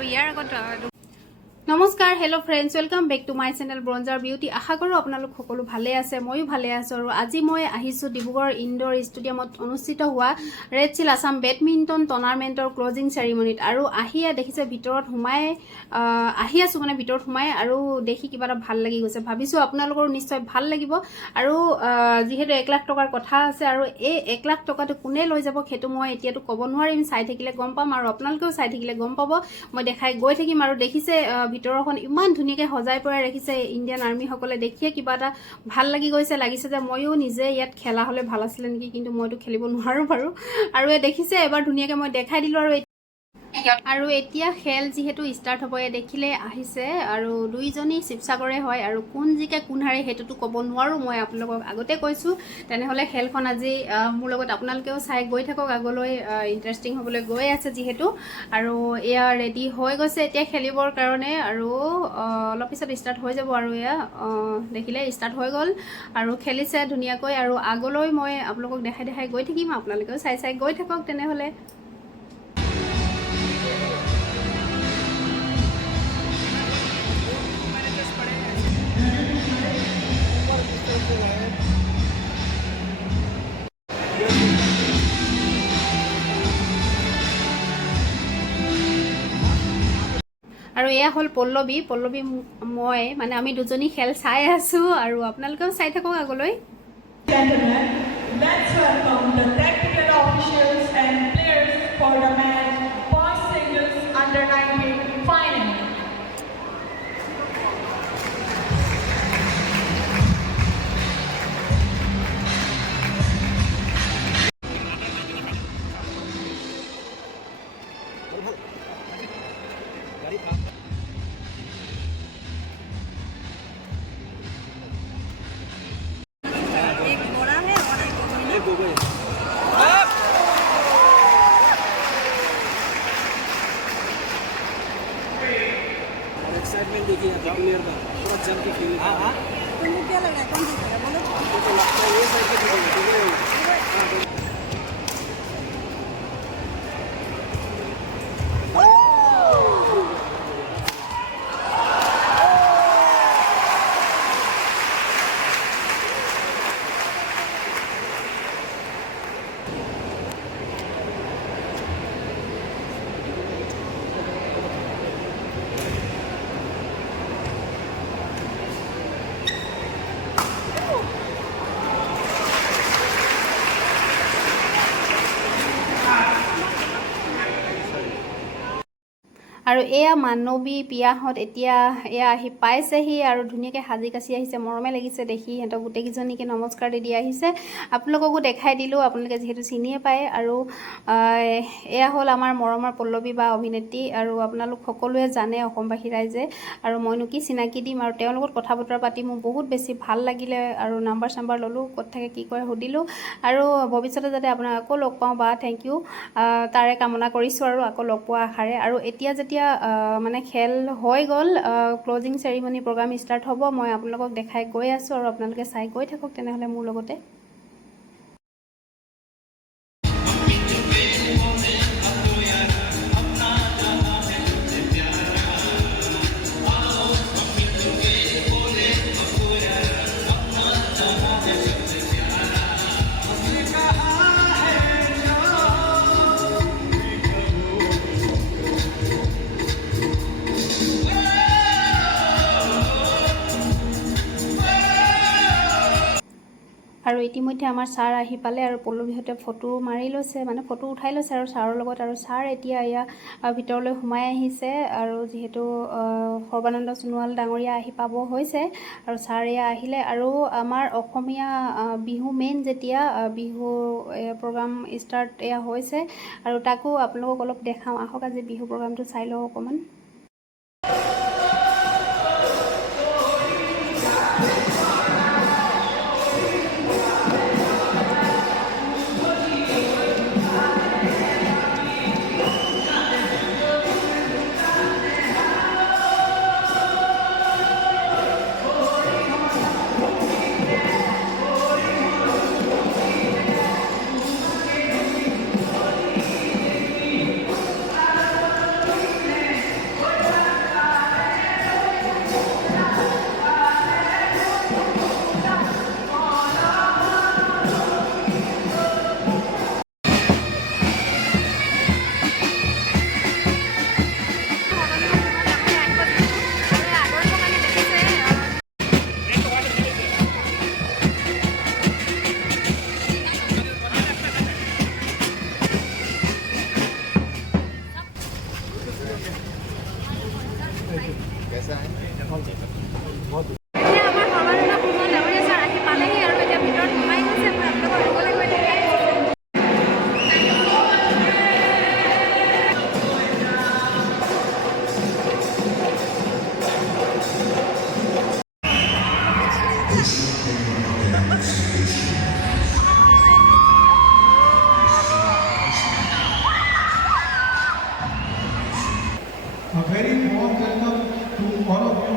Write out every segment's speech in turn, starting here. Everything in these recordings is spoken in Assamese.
আৰু ইয়াৰ আগত নমস্কাৰ hello' friends welcome back to my channel ব্ৰঞ্জাৰ বিউটি আশা কৰোঁ আপোনালোক সকলো ভালে আছে ময়ো ভালে আছোঁ আৰু আজি মই আহিছোঁ ডিব্ৰুগড় ইনডোৰ ষ্টেডিয়ামত অনুষ্ঠিত হোৱা ৰেড চিল আছাম বেডমিণ্টন টুৰ্ণামেণ্টৰ ক্লজিং চেৰিমনিত আৰু আহিয়া দেখিছে ভিতৰত সোমাই আহি আছোঁ মানে ভিতৰত সোমাই আৰু দেখি কিবা এটা ভাল লাগি গৈছে ভাবিছোঁ আপোনালোকৰো নিশ্চয় ভাল লাগিব আৰু যিহেতু 1 লাখ টকাৰ কথা আছে আৰু এই 1 লাখ টকাটো কোনে লৈ যাব সেইটো মই এতিয়াতো ক'ব নোৱাৰিম চাই থাকিলে গম পাম আৰু আপোনালোকেও চাই থাকিলে গম পাব মই দেখাই গৈ থাকিম আৰু দেখিছে ভিতৰখন ইমান ধুনীয়াকৈ সজাই পৰাই ৰাখিছে ইণ্ডিয়ান আৰ্মি সকলে দেখিয়ে কিবা এটা ভাল লাগি গৈছে লাগিছে যে ময়ো নিজে ইয়াত খেলা হলে ভাল আছিল নেকি কিন্তু মইতো খেলিব নোৱাৰো বাৰু আৰু দেখিছে এবাৰ ধুনীয়াকৈ মই দেখাই দিলো আৰু এতিয়া খেল যিহেতু ষ্টাৰ্ট হ'ব দেখিলে আহিছে আৰু দুইজনী শিৱসাগৰে হয় আৰু কোন জিকে কোন হাৰে সেইটোতো ক'ব নোৱাৰো মই আপোনালোকক আগতে কৈছোঁ তেনেহ'লে খেলখন আজি মোৰ লগত আপোনালোকেও চাই গৈ থাকক আগলৈ ইণ্টাৰেষ্টিং হ'বলৈ গৈ আছে যিহেতু আৰু এয়া ৰেডি হৈ গৈছে এতিয়া খেলিবৰ কাৰণে আৰু অলপ পিছত ষ্টাৰ্ট হৈ যাব আৰু এয়া দেখিলে ষ্টাৰ্ট হৈ গ'ল আৰু খেলিছে ধুনীয়াকৈ আৰু আগলৈ মই আপোনালোকক দেখাই গৈ থাকিম আপোনালোকেও চাই গৈ থাকক তেনেহ'লে আৰু এয়া হ'ল পল্লৱী মই মানে আমি দুজনী খেল চাই আছোঁ আৰু আপোনালোকেও চাই থাকক আগলৈ Let's welcome the technical officials and players for the match boys singles under 19 final. Excitement देखिए प्लेयर का पूरा जम के खेल रहा है तुम्हें क्या लग रहा है कौन जीत रहा है बोलो मुझे लगता है ये साइड के खेलेंगे আৰু এয়া মানৱী পিয়াহঁত এতিয়া এয়া আহি পাইছেহি আৰু ধুনীয়াকৈ সাজি কাচি আহিছে মৰমে লাগিছে দেখি সিহঁতক গোটেইকেইজনীকে নমস্কাৰ দি আহিছে আপোনালোককো দেখাই দিলোঁ আপোনালোকে যিহেতু চিনিয়ে পায় আৰু এয়া হ'ল আমাৰ মৰমৰ পল্লৱী বা অভিনেত্ৰী আৰু আপোনালোক সকলোৱে জানে অসমবাসী ৰাইজে আৰু মইনো কি চিনাকি দিম আৰু তেওঁৰ লগত কথা বতৰা পাতি মোৰ বহুত বেছি ভাল লাগিলে আৰু নাম্বাৰ ল'লোঁ ক'ত থাকে কি কৰে সুধিলোঁ আৰু ভৱিষ্যতে যাতে আপোনাক আকৌ লগ পাওঁ বা থেংক ইউ তাৰে কামনা কৰিছোঁ আৰু আকৌ লগ পোৱা আশাৰে আৰু এতিয়া যেতিয়া মানে খেল হৈ গ'ল ক্লজিং চেৰিমনি প্ৰগ্ৰাম ষ্টাৰ্ট হ'ব মই আপোনালোকক দেখাই গৈ আছোঁ আৰু আপোনালোকে চাই গৈ থাকক তেনেহ'লে মোৰ লগতে আৰু ইতিমধ্যে আমাৰ ছাৰ আহি পালে আৰু পল্লৱীহঁতে ফটো মাৰি লৈছে মানে ফটো উঠাই লৈছে আৰু ছাৰৰ লগত আৰু ছাৰ এতিয়া এয়া ভিতৰলৈ সোমাই আহিছে আৰু যিহেতু সৰ্বানন্দ সোণোৱাল ডাঙৰীয়া আহি পাব হৈছে আৰু ছাৰ এয়া আহিলে আৰু আমাৰ অসমীয়া বিহু মেইন যেতিয়া বিহু প্ৰগ্ৰাম ষ্টাৰ্ট এয়া হৈছে আৰু তাকো আপোনালোকক অলপ দেখাওঁ আহক আজি বিহু প্ৰগ্ৰামটো চাই লওঁ অকণমান कैसा है? এতিয়া আমাৰ সৰ্বানন্দ কুমাৰ ডাঙৰীয়া ছাৰ আহি পালেহি আৰু এতিয়া ভিতৰত সোমাই গৈছে মই আপোনালোকক দিব লাগিব এতিয়া A very warm welcome to all of you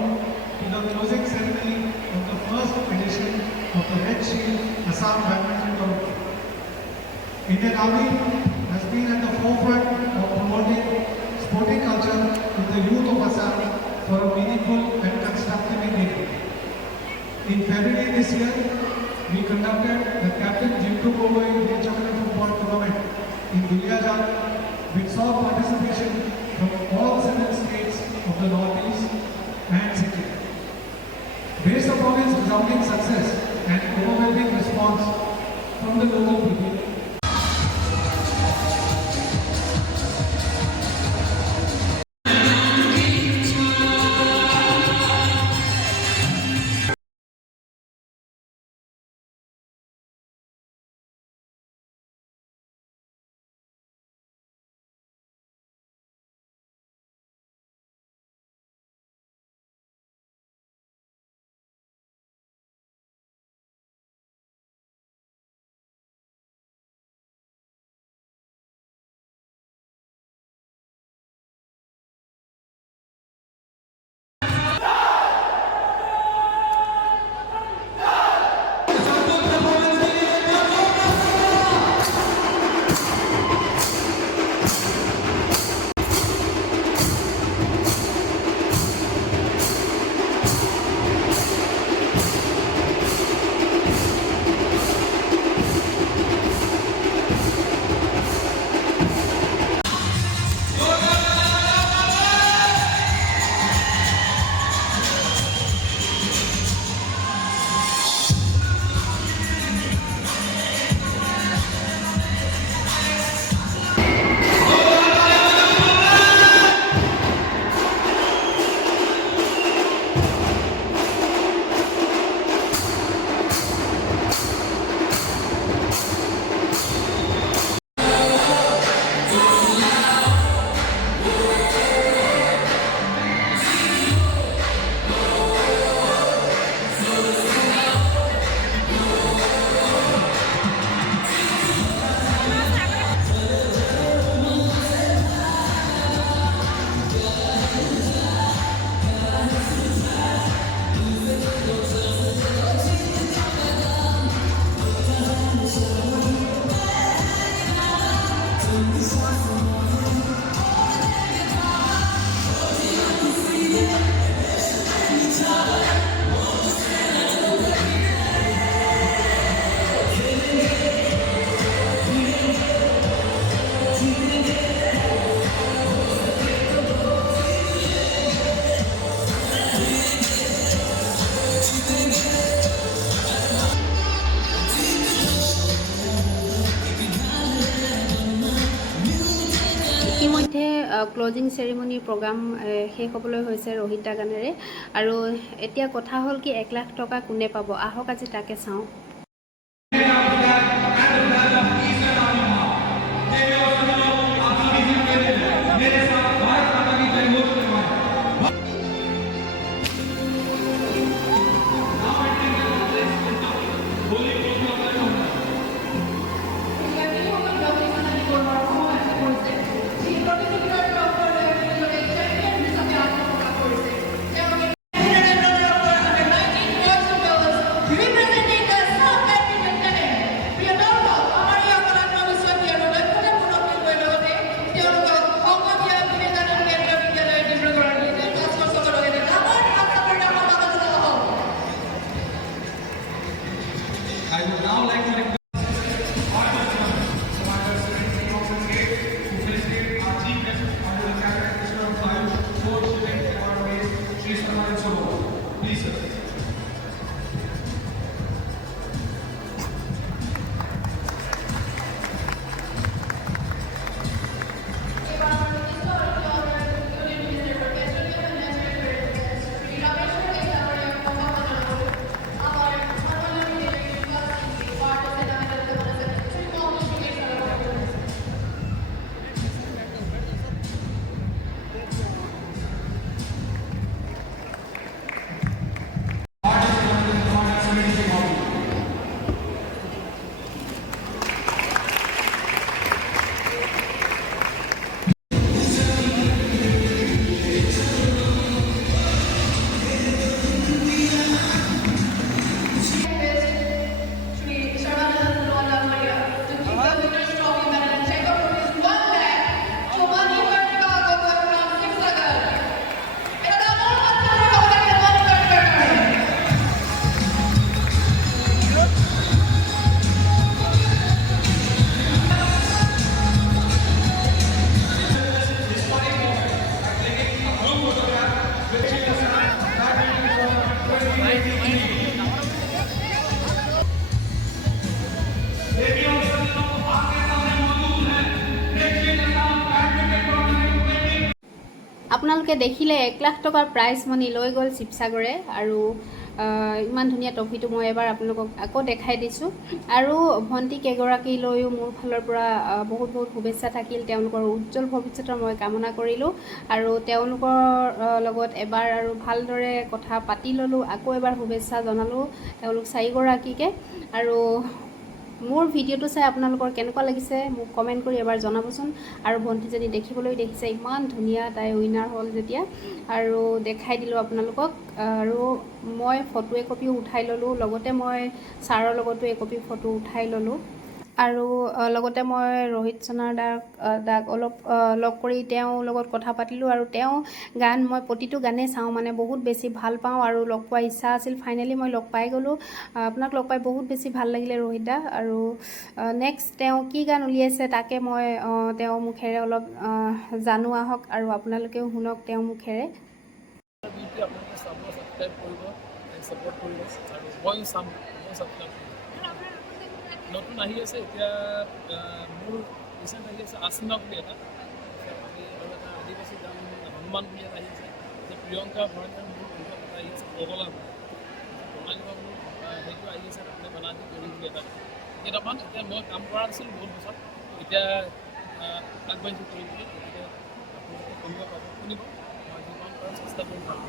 to the closing ceremony of the first edition of the Red Shield Assam Badminton Tournament. Indian Army has been at the forefront of promoting sporting culture with the youth of Assam for a meaningful and constructive engagement. In February this year, we conducted the Captain Jimtu Gogoi Chakra Football Tournament in Duliajan, which saw participation from all 7 states of the Northeast and Sikkim. Based upon its resounding success and overwhelming response from the local people, ইতিমধ্যে ক্লজিং চেৰিমনি প্ৰগ্ৰাম শেষ হ'বলৈ হৈছে ৰোহিত দা গানেৰে আৰু এতিয়া কথা হ'ল কি 1 লাখ টকা কোনে পাব আহক আজি তাকে চাওঁ Representing us আপোনালোকে দেখিলে 1 লাখ টকাৰ প্ৰাইজ মানি লৈ গ'ল শিৱসাগৰে আৰু ইমান ধুনীয়া ট্ৰফিটো মই এবাৰ আপোনালোকক আকৌ দেখাই দিছোঁ আৰু ভণ্টি কেইগৰাকীলৈও মোৰ ফালৰ পৰা বহুত বহুত শুভেচ্ছা থাকিল তেওঁলোকৰ উজ্জ্বল ভৱিষ্যতৰ মই কামনা কৰিলোঁ আৰু তেওঁলোকৰ লগত এবাৰ আৰু ভালদৰে কথা পাতি ল'লোঁ আকৌ এবাৰ শুভেচ্ছা জনালোঁ তেওঁলোক 4গৰাকীকে আৰু মোৰ ভিডিঅ'টো চাই আপোনালোকৰ কেনেকুৱা লাগিছে মোক কমেণ্ট কৰি এবাৰ জনাবচোন আৰু ভণ্টিজনী দেখিবলৈ দেখিছে ইমান ধুনীয়া তাই উইনাৰ হ'ল যেতিয়া আৰু দেখাই দিলোঁ আপোনালোকক আৰু মই ফটো একপিও উঠাই ল'লোঁ লগতে মই ছাৰৰ লগতো একপি ফটো উঠাই ল'লোঁ আৰু লগতে মই ৰোহিত চনাৰ দাক অলপ লগ কৰি তেওঁৰ লগত কথা পাতিলোঁ আৰু তেওঁ গান মই প্ৰতিটো গানেই চাওঁ মানে বহুত বেছি ভাল পাওঁ আৰু লগ পোৱা ইচ্ছা আছিল ফাইনেলি মই লগ পাই গ'লোঁ আপোনাক লগ পাই বহুত বেছি ভাল লাগিলে ৰোহিত দা আৰু নেক্সট তেওঁ কি গান উলিয়াইছে তাকে মই তেওঁৰ মুখেৰে অলপ জানো আহক আৰু আপোনালোকেও শুনক তেওঁৰ মুখেৰে বিউটি আপোনালোকে চাব ছাবস্ক্ৰাইব কৰিব ছাপোৰ্ট কৰিব আৰু ময়ো চাম মই ছাবস্ক্ৰাইব কৰিম নতুন আহি আছে এতিয়া মোৰ ৰিচেণ্ট আহি আছে আচিনা বুলি এটা আৰু এটা আদিবাসী গান হনুমান বুলি এটা আহি আছে যে প্ৰিয়ংকা ভৰালীৰ মোৰ প্ৰিয় এটা আহি আছে পগলা বুলি বনাই দিব মোৰ সেইটো আহি আছে আপুনি বনাই দি কৰি বুলি এটা কেইটামান এতিয়া মই কাম কৰা নাছিলোঁ বহুত বছৰ এতিয়া আগবাঢ়িছোঁ কৰিবলৈ গতিকে আপোনালোকে কৰিব পাব শুনিব মই যিমান পাৰোঁ চেষ্টা কৰিম ভাল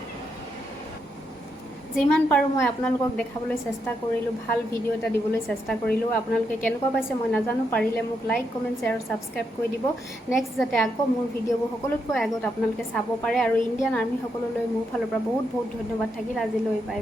যিমান পাৰোঁ মই আপোনালোকক দেখাবলৈ চেষ্টা কৰিলোঁ ভাল ভিডিঅ' এটা দিবলৈ চেষ্টা কৰিলোঁ আপোনালোকে কেনেকুৱা পাইছে মই নাজানো পাৰিলে মোক লাইক কমেণ্ট শ্বেয়াৰ আৰু ছাবস্ক্ৰাইব কৰি দিব নেক্সট যাতে আকৌ মোৰ ভিডিঅ'বোৰ সকলোতকৈ আগত আপোনালোকে চাব পাৰে আৰু ইণ্ডিয়ান আৰ্মি সকললৈ মোৰ ফালৰ পৰা বহুত বহুত ধন্যবাদ থাকিল আজিলৈ বাই